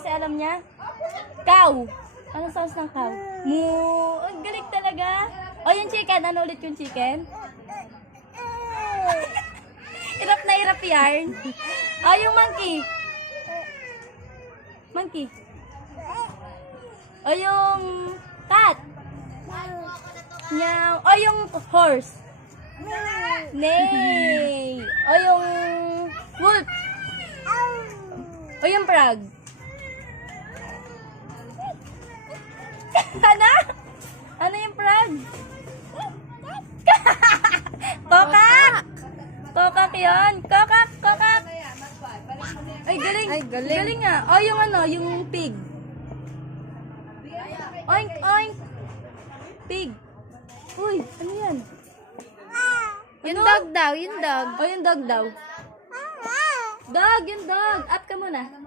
kasi alam niya. Cow. Anong sounds ng cow? Moo. Ang galing talaga. O yung chicken. Ano ulit yung chicken? Hirap na hirap yarn. O yung monkey. Monkey. O yung cat. Meow. O yung horse. Neigh. O yung wolf. O yung frog. Ano? Ano yung frog? Kokak! Kokak yun. Kokak! Kokak! Ay, galing. Ay, galing. Galing nga. O yung ano, yung pig. Oink, oink. Pig. Uy, ano yan? Yung Ano? dog daw, yung dog. O yung dog daw. Dog, yung dog. Up ka muna.